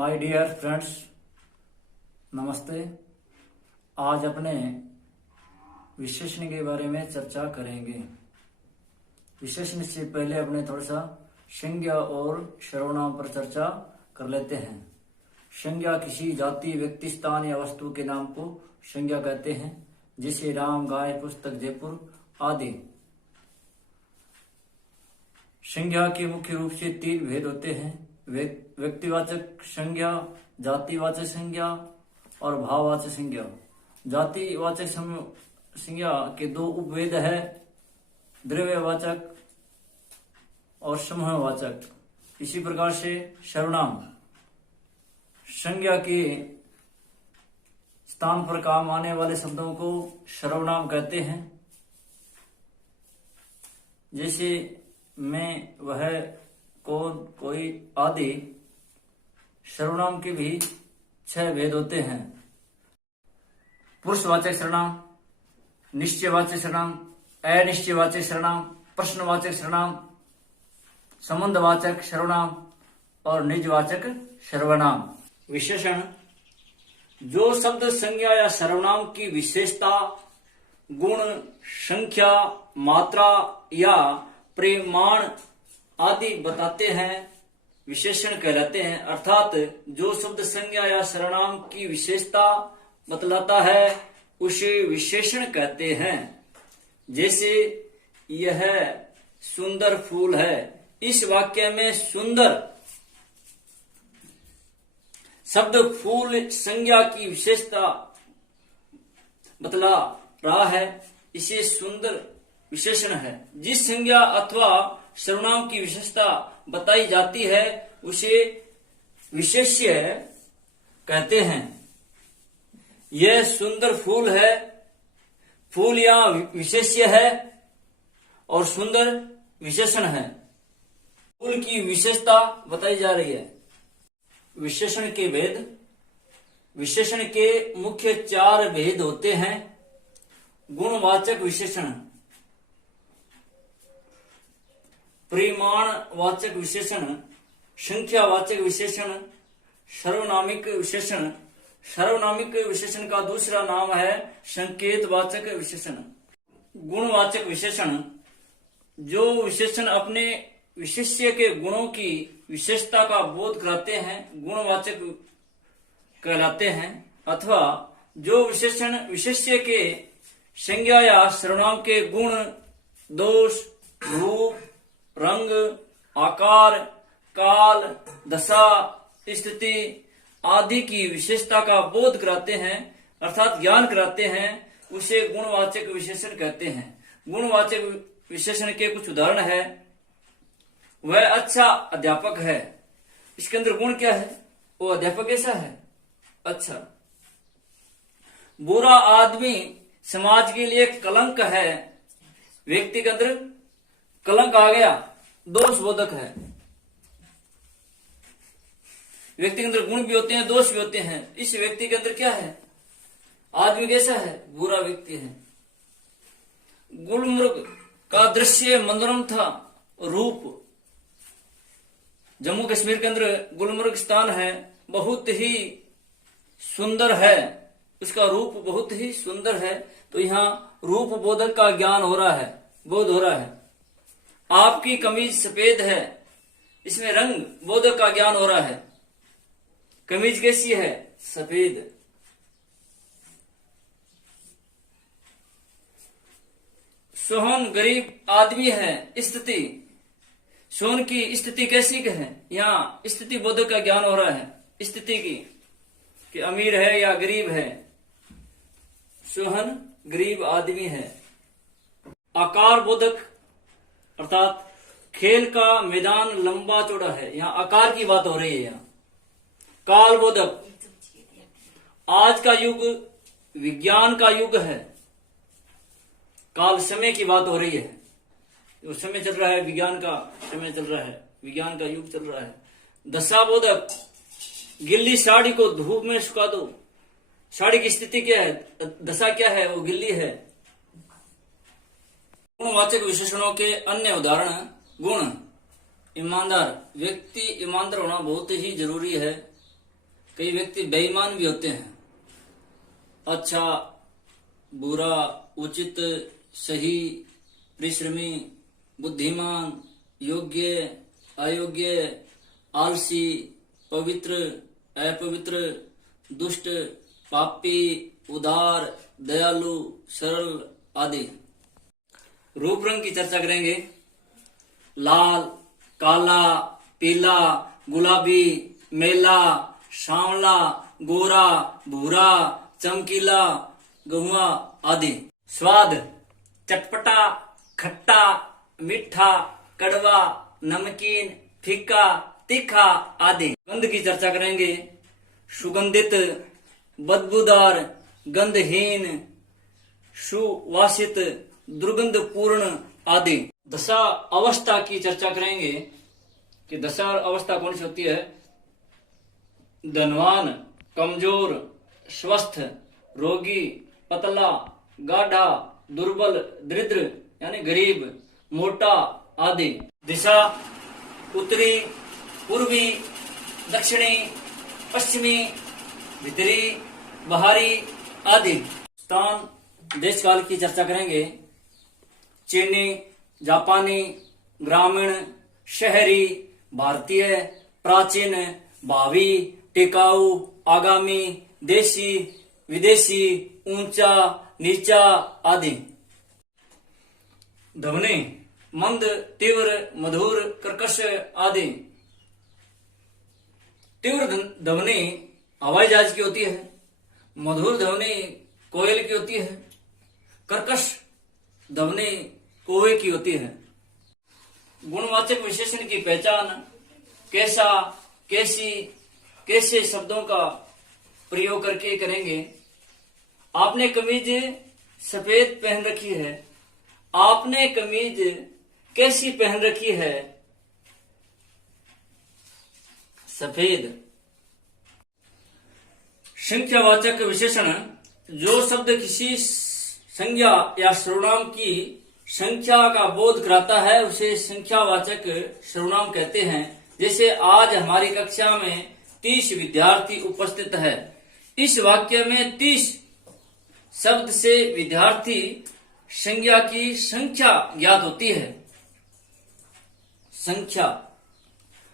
My dear friends, नमस्ते। आज अपने विशेषण के बारे में चर्चा करेंगे। विशेषण से पहले अपने थोड़ा सा संज्ञा और सर्वनाम पर चर्चा कर लेते हैं। संज्ञा किसी जाति, व्यक्ति, स्थान या वस्तु के नाम को संज्ञा कहते हैं, जैसे राम, गाय, पुस्तक, जयपुर आदि। संज्ञा के मुख्य रूप से 3 भेद होते हैं: व्यक्तिवाचक संज्ञा, जातिवाचक संज्ञा और भाववाचक संज्ञा। जातिवाचक संज्ञा के 2 उपभेद है: द्रव्यवाचक और समूहवाचक। इसी प्रकार से सर्वनाम संज्ञा के स्थान पर काम आने वाले शब्दों को सर्वनाम कहते हैं, जैसे मैं, वह, कौन, कोई आदि। सर्वनाम के भी 6 भेद होते हैं: पुरुषवाचक सर्वनाम, निश्चयवाचक सर्वनाम, अनिश्चयवाचक सर्वनाम, प्रश्नवाचक सर्वनाम, संबंधवाचक सर्वनाम और निजवाचक सर्वनाम। विशेषण: जो शब्द संज्ञा या सर्वनाम की विशेषता, गुण, संख्या, मात्रा या परिमाण आदि बताते हैं, विशेषण कहलाते हैं। अर्थात जो शब्द संज्ञा या सर्वनाम की विशेषता बतलाता है उसे विशेषण कहते हैं। जैसे यह सुंदर फूल है। इस वाक्य में सुंदर शब्द फूल संज्ञा की विशेषता बतला रहा है, इसे सुंदर विशेषण है। जिस संज्ञा अथवा सर्वनाम की विशेषता बताई जाती है उसे विशेष्य कहते हैं। यह सुंदर फूल है। फूल यहाँ विशेष्य है और सुंदर विशेषण है। फूल की विशेषता बताई जा रही है। विशेषण के भेद: विशेषण के मुख्य 4 भेद होते हैं: गुणवाचक विशेषण, परिमाणवाचक विशेषण, संख्यावाचक विशेषण, सर्वनामिक विशेषण। सर्वनामिक विशेषण का दूसरा नाम है संकेतवाचक विशेषण। गुणवाचक विशेषण: जो विशेषण अपने विशेष्य के गुणों की विशेषता का बोध कराते हैं, गुणवाचक कहलाते हैं। अथवा जो विशेषण विशेष्य के संज्ञा या सर्वनाम के गुण, दोष, रूप, रंग, आकार, काल, दशा, स्थिति आदि की विशेषता का बोध कराते हैं, अर्थात ज्ञान कराते हैं, उसे गुणवाचक विशेषण कहते हैं। गुणवाचक विशेषण के कुछ उदाहरण है: वह अच्छा अध्यापक है। इसके अंदर गुण क्या है? वो अध्यापक कैसा है? अच्छा। बुरा आदमी समाज के लिए कलंक है। व्यक्ति के अंदर कलंक आ गया, दोषबोधक है। व्यक्ति के अंदर गुण भी होते हैं, दोष भी होते हैं। इस व्यक्ति के अंदर क्या है? आदमी कैसा है? बुरा व्यक्ति है। गुलमर्ग का दृश्य मनोरम था। रूप: जम्मू कश्मीर के अंदर गुलमर्ग स्थान है, बहुत ही सुंदर है। उसका रूप बहुत ही सुंदर है। तो यहाँ रूप बोधक का ज्ञान हो रहा है, बोध हो रहा है। आपकी कमीज सफेद है। इसमें रंग बोधक का ज्ञान हो रहा है। कमीज कैसी है? सफेद। सोहन गरीब आदमी है। स्थिति: सोहन की स्थिति कैसी है? यहाँ स्थिति बोधक का ज्ञान हो रहा है स्थिति की, कि अमीर है या गरीब है। सोहन गरीब आदमी है। आकार बोधक अर्थात खेल का मैदान लंबा चौड़ा है। यहाँ आकार की बात हो रही है। यहाँ काल बोधक: आज का युग विज्ञान का युग है। काल समय की बात हो रही है। जो समय चल रहा है, विज्ञान का समय चल रहा है, विज्ञान का युग चल रहा है। दशा बोधक: गिल्ली साड़ी को धूप में सुखा दो। साड़ी की स्थिति क्या है? दशा क्या है? वो गिल्ली है। गुणवाचक विशेषणों के अन्य उदाहरण: गुण: ईमानदार। व्यक्ति ईमानदार होना बहुत ही जरूरी है। कई व्यक्ति बेईमान भी होते हैं। अच्छा, बुरा, उचित, सही, परिश्रमी, बुद्धिमान, योग्य, अयोग्य, आलसी, पवित्र, अपवित्र, दुष्ट, पापी, उदार, दयालु, सरल आदि। रूप रंग की चर्चा करेंगे। लाल, काला, पीला, गुलाबी, मेला, सांवला, गोरा, भूरा, चमकीला, गहुआ आदि। स्वाद, चटपटा, खट्टा, मीठा, कड़वा, नमकीन, फीका, तीखा आदि। गंध की चर्चा करेंगे। सुगंधित, बदबूदार, गंधहीन, सुवासित, दुर्गंधपूर्ण आदि। दशा अवस्था की चर्चा करेंगे कि दशा अवस्था कौन सी होती है। धनवान, कमजोर, स्वस्थ, रोगी, पतला, गाढ़ा, दुर्बल, दरिद्र यानी गरीब, मोटा आदि। दिशा, उत्तरी, पूर्वी, दक्षिणी, पश्चिमी, भीतरी, बाहरी आदि। स्थान, देश काल की चर्चा करेंगे। चीनी, जापानी, ग्रामीण, शहरी, भारतीय, प्राचीन, भावी, टिकाऊ, आगामी, देशी, विदेशी, ऊंचा, नीचा आदि। ध्वनि, मंद, तीव्र, मधुर, कर्कश आदि। तीव्र ध्वनि हवाई जहाज की होती है। मधुर ध्वनि कोयल की होती है। कर्कश ध्वनि कौवे की होती है। गुणवाचक विशेषण की पहचान। कैसा, कैसी, कैसे शब्दों का प्रयोग करके करेंगे। आपने कमीज सफेद पहन रखी है। आपने कमीज कैसी पहन रखी है। सफेद। संख्यावाचक विशेषण, जो शब्द किसी संज्ञा या सर्वनाम की संख्या का बोध कराता है उसे संख्यावाचक सर्वनाम कहते हैं। जैसे आज हमारी कक्षा में 30 विद्यार्थी उपस्थित है। इस वाक्य में 30 शब्द से विद्यार्थी संज्ञा की संख्या ज्ञात होती है। संख्या,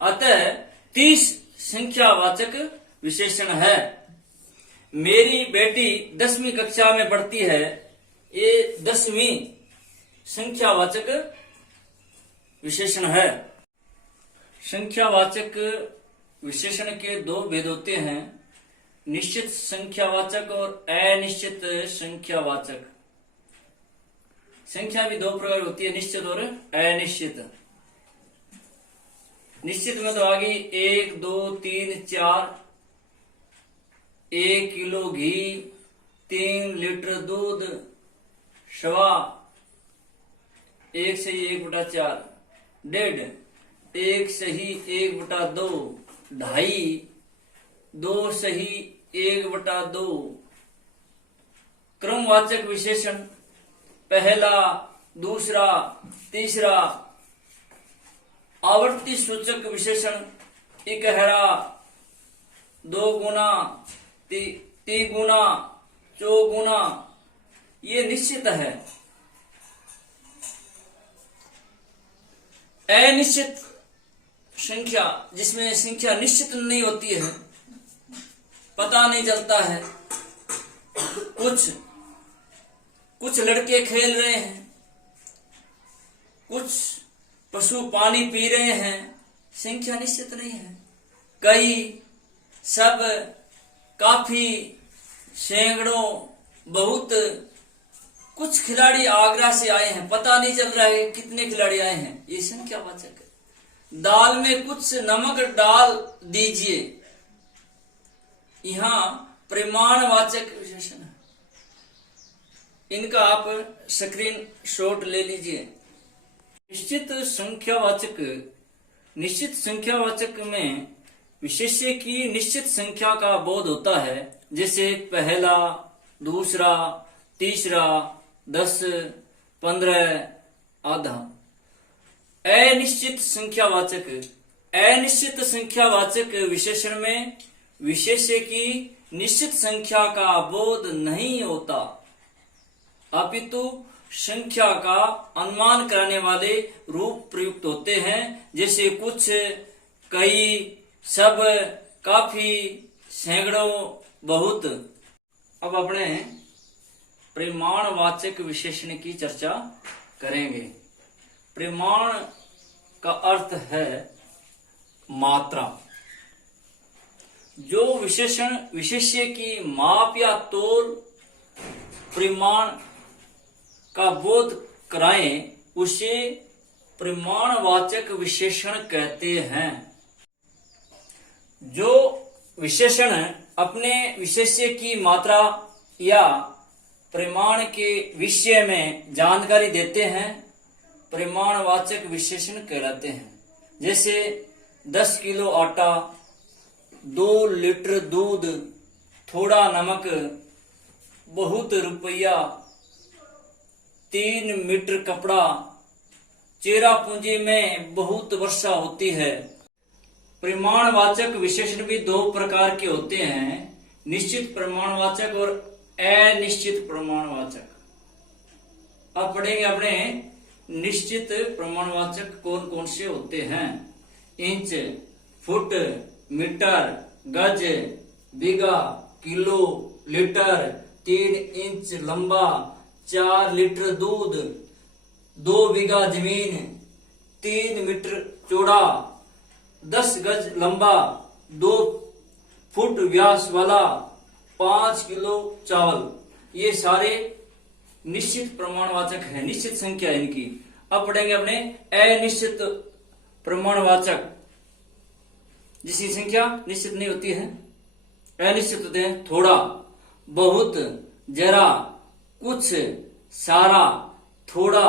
अतः 30 संख्यावाचक विशेषण है। मेरी बेटी 10वीं कक्षा में पढ़ती है। ये 10वीं संख्यावाचक विशेषण है। संख्यावाचक विशेषण के दो भेद होते हैं, निश्चित संख्यावाचक और अनिश्चित संख्यावाचक। संख्या भी दो प्रकार होती है, निश्चित और अनिश्चित। निश्चित में तो आगे 1, 2, 3, 4, 1 किलो घी, 3 लीटर दूध, सवा 1 सही 1/4, डेढ़ 1 सही 1/2, ढाई 2 सही 1/2। क्रमवाचक विशेषण, पहला, दूसरा, तीसरा। आवर्ती सूचक विशेषण, इकहरा, 2 गुना, 3 गुना, 4 गुना। ये निश्चित है। अनिश्चित संख्या, जिसमें संख्या निश्चित नहीं होती है, पता नहीं चलता है। कुछ लड़के खेल रहे हैं, कुछ पशु पानी पी रहे हैं, संख्या निश्चित नहीं है। कई, सब, काफी, सैकड़ों, बहुत। कुछ खिलाड़ी आगरा से आए हैं, पता नहीं चल रहा है कितने खिलाड़ी आए हैं, ये संख्यावाचक है। दाल में कुछ नमक डाल दीजिए, यहां परिमाणवाचक विशेषण है। इनका आप स्क्रीन शॉट ले लीजिए। निश्चित संख्यावाचक में विशेष्य की निश्चित संख्या का बोध होता है। जैसे पहला, दूसरा, तीसरा, 10, 15 आधा। अनिश्चित संख्यावाचक विशेषण में विशेष्य की निश्चित संख्या का बोध नहीं होता, अपितु संख्या का अनुमान कराने वाले रूप प्रयुक्त होते हैं, जैसे कुछ, कई, सब, काफी, सैकड़ों, बहुत। अब अपने परिमाणवाचक विशेषण की चर्चा करेंगे। परिमाण का अर्थ है मात्रा। जो विशेषण विशेष्य की माप या तोल परिमाण का बोध कराएं, उसे परिमाणवाचक विशेषण कहते हैं। जो विशेषण अपने विशेष्य की मात्रा या परिमाण के विषय में जानकारी देते हैं, परिमाणवाचक विशेषण कहलाते हैं। जैसे 10 किलो आटा, 2 लीटर दूध, थोड़ा नमक, बहुत रुपया, 3 मीटर कपड़ा, चेरा पूंजी में बहुत वर्षा होती है। परिमाणवाचक विशेषण भी 2 प्रकार के होते हैं, निश्चित प्रमाणवाचक और अनिश्चित प्रमाणवाचक। अब पढ़ेंगे अपने निश्चित प्रमाणवाचक कौन कौन से होते हैं। इंच, फुट, मीटर, गज, बीघा, किलो, लीटर, 3 इंच लंबा, 4 लीटर दूध, 2 बीघा जमीन, 3 मीटर चौड़ा, 10 गज लंबा, 2 फुट व्यास वाला, 5 किलो चावल। ये सारे निश्चित प्रमाणवाचक है, निश्चित संख्या है इनकी। अब पढ़ेंगे अपने अनिश्चित प्रमाणवाचक, जिसकी संख्या निश्चित नहीं होती है, अनिश्चित होते हैं। थोड़ा, बहुत, जरा, कुछ, सारा, थोड़ा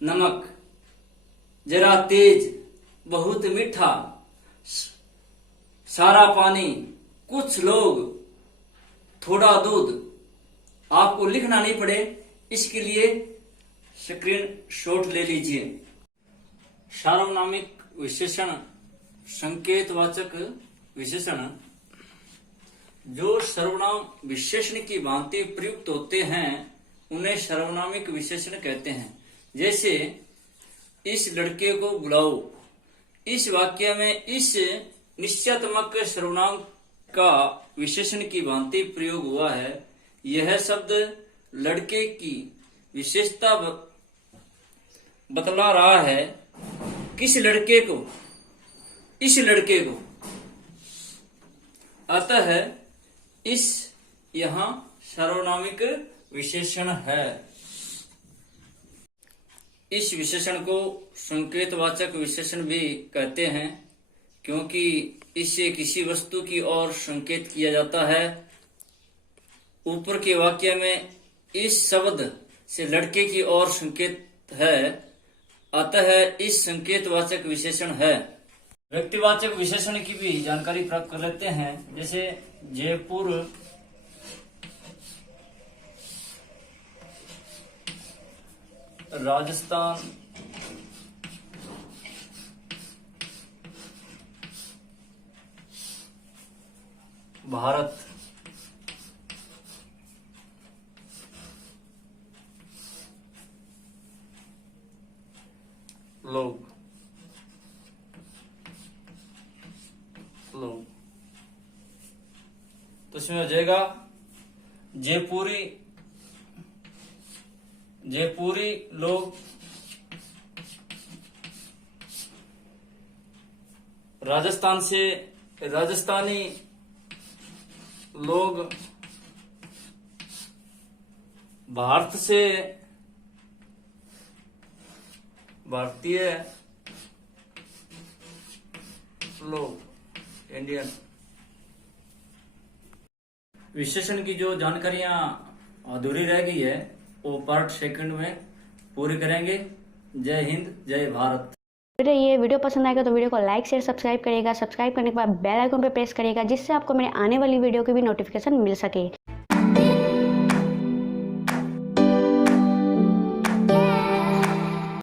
नमक, जरा तेज, बहुत मीठा, सारा पानी, कुछ लोग, थोड़ा दूध। आपको लिखना नहीं पड़े, इसके लिए स्क्रीन शॉट ले लीजिए। सार्वनामिक विशेषण, संकेतवाचक विशेषण जो सर्वनाम विशेषण की भांति प्रयुक्त होते हैं, उन्हें सर्वनामिक विशेषण कहते हैं। जैसे इस लड़के को बुलाओ, इस वाक्य में इस निश्चयात्मक सर्वनाम का विशेषण की भांति प्रयोग हुआ है। यह शब्द लड़के की विशेषता बतला रहा है। किस लड़के को? इस लड़के को। अतः इस यहाँ सार्वनामिक विशेषण है। इस विशेषण को संकेतवाचक विशेषण भी कहते हैं, क्योंकि इससे किसी वस्तु की ओर संकेत किया जाता है। ऊपर के वाक्य में इस शब्द से लड़के की ओर संकेत है, अतः इस संकेतवाचक विशेषण है। व्यक्तिवाचक विशेषण की भी जानकारी प्राप्त कर लेते हैं। जैसे जयपुर, राजस्थान, भारत। लोग तो इसमें हो जाएगा जयपुरी लोग, राजस्थान से राजस्थानी लोग, भारत से भारतीय लोग, इंडियन। विशेषण की जो जानकारियां अधूरी रह गई है, वो पार्ट सेकंड में पूरी करेंगे। जय हिंद, जय भारत। ये वीडियो पसंद आएगा तो वीडियो को लाइक शेयर सब्सक्राइब करिएगा। सब्सक्राइब करने के बाद बेल आइकन पे प्रेस करिएगा, जिससे आपको मेरे आने वाली वीडियो की भी नोटिफिकेशन मिल सके।